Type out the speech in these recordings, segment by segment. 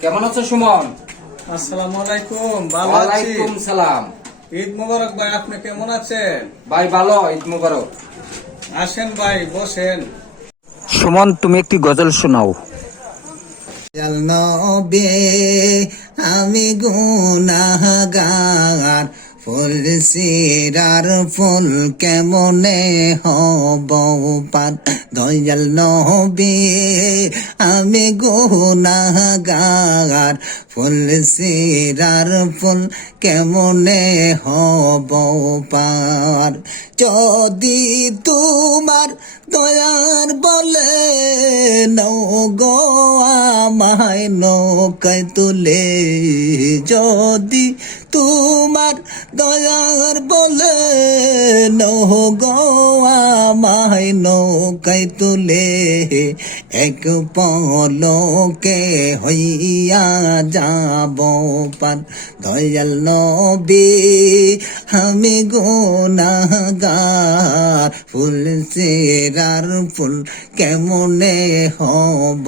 কেমন আছো সুমন? আসসালামু আলাইকুম ভালো আছি। সালাম। ঈদ মোবারক ভাই আপনি কেমন আছেন? ভাই ভালো ঈদ মুবারক। আসেন ভাই বসেন। সুমন তুমি একটি গজল শোনাও। নবে আমি গুনাগার ফুল সিরার ফুল কেমনে হব পার দয়াল নহবি আমি গুনাগার। ফুলসিরার ফুল কেমনে হব পার যদি তোমার দয়ার বলে নৌগো আমায় নৌকায় তুলে যদি তোমার দয়ার বলে নৌগো আমায় নৌকায় তুলে এক পলকে হইয়া যাব পান দয়াল নবী। আমি গুনাগার ফুল সেরার ফুল কেমনে হব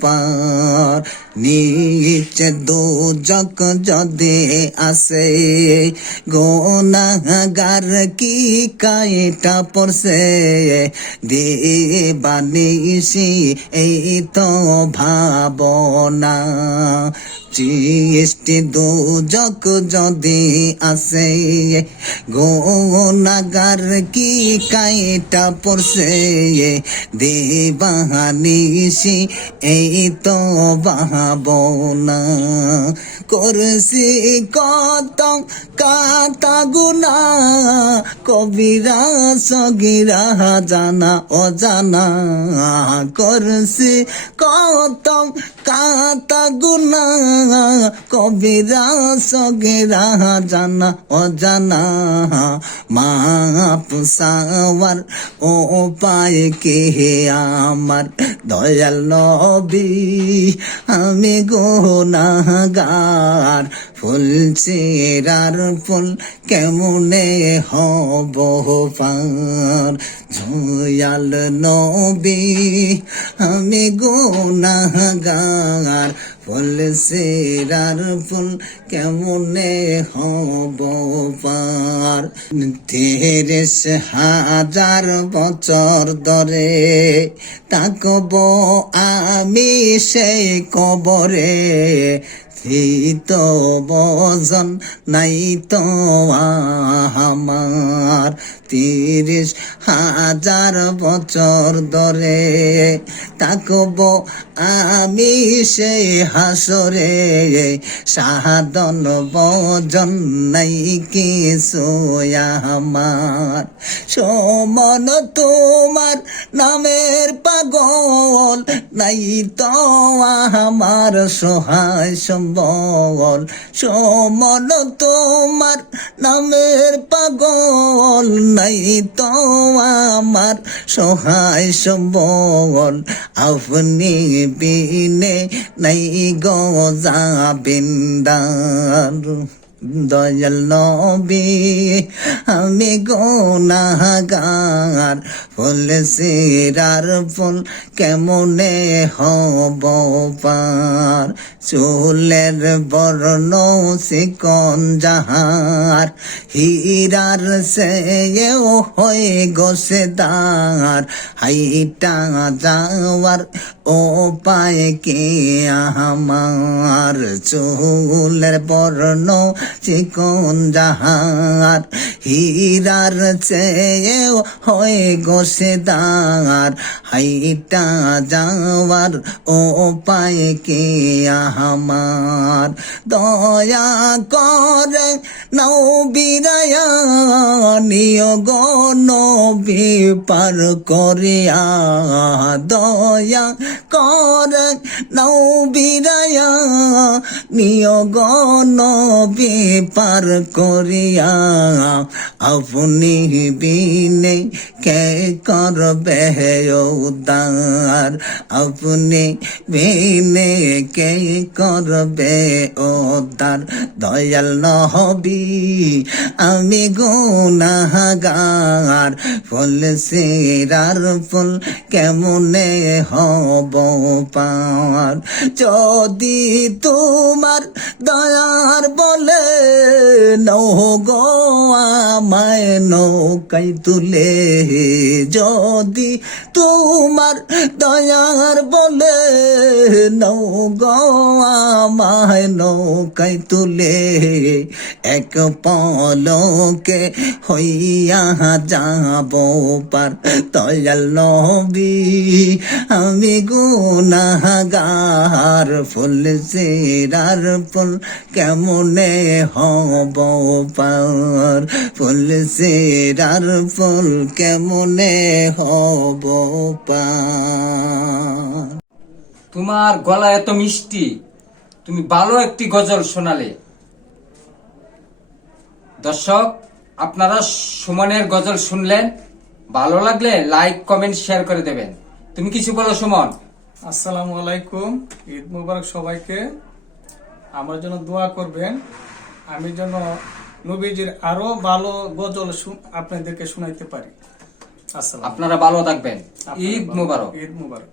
পার? নিচে দুজক যদি আসে, গোনাগার কি কাইটা পড়ছে? দেবানিসি এই তো ভাবনা। সৃষ্টি দুজক যদি আসে গোনাগার কি কাইটা পড়ছে? দেবানিসি এই তো ভাবনা করছি কত কাতা গুনা কবিরা সগিরা জানা অজানা করছি কত কাতা গুনা কবিরা সগিরা জানা অজানা। মাপ সাওয়ার ও পায় কে আমার? দয়াল নবী, আমি গোনাগার ফুল চেরার ফুল কেমনে হব পার? ঝুয়াল নবী, আমি গোনাগার ফুল সেরার ফুল কেমনে হব পার? তেরেশ হাজার বছর ধরে তাকব আমি সেই কবরে। শীত বজন নাই তো আমার। তিরিশ হাজার বছর ধরে তাকব আমি সে হাসরে। সাধন বজন নাই কিছু আমার। সমন তোমার নামের পাগল, নাই তো আমার সহায় সম্বল। সমন তোমার নামের পাগল, নাই তো আমার সহায় সম্বল। আপনি বিনে নাই গজা বিন্দার দয়াল নবী, আমি গোনাগার ফুল সিরার ফুল কেমনে হব পার? চুলের বর্ণ শিকন যাহার হীরার সেও হয়ে গসে দার হাইটা যাওয়ার ও পায় কে আমার চুলের বর্ণ চিকন যাহার হীরার চেয়েও হয়ে গসে দার হাইটা যাওয়ার ও পায় কে আমার? দয়া করে নৌ বিরায়া নিয়োগ নবী, পার করিয়া দয়া করে নৌ বিরায়া নিয়োগ নবী পার করিয়া আপনি বিনে কে করবে উদার আপনি বিনে কে করবে উদার দয়াল নহবি আমি গুনাগার ফুল সিরার ফুল কেমনে হব পার যদি তোমার দয়ার বলে নৌগো আমায় নৌকাই তুলে যদি তোমার দয়ার বলে নৌগো আমায় নৌকাই তুলে এক পলকে হইয়া যাব পার দয়াল নবী আমি গুনাগার ফুল সিরার ফুল কেমনে হব পার ফুল সিরার ফুল কেমনে হব পার তোমার গলা এত মিষ্টি তুমি ভালো একটি গজল শোনালে। দর্শক আপনারা সুমনের গজল শুনলেন ভালো লাগলে লাইক কমেন্ট শেয়ার করে দেবেন। তুমি কিছু বলো সুমন। আসসালামু আলাইকুম ঈদ মুবারক সবাইকে। আমার জন্য দোয়া করবেন আমি যেন নবীজির আরও ভালো গজল আপনাদেরকে শোনাইতে পারি। আসসালাম আপনারা ভালো থাকবেন। ঈদ মুবারক। ঈদ মুবারক।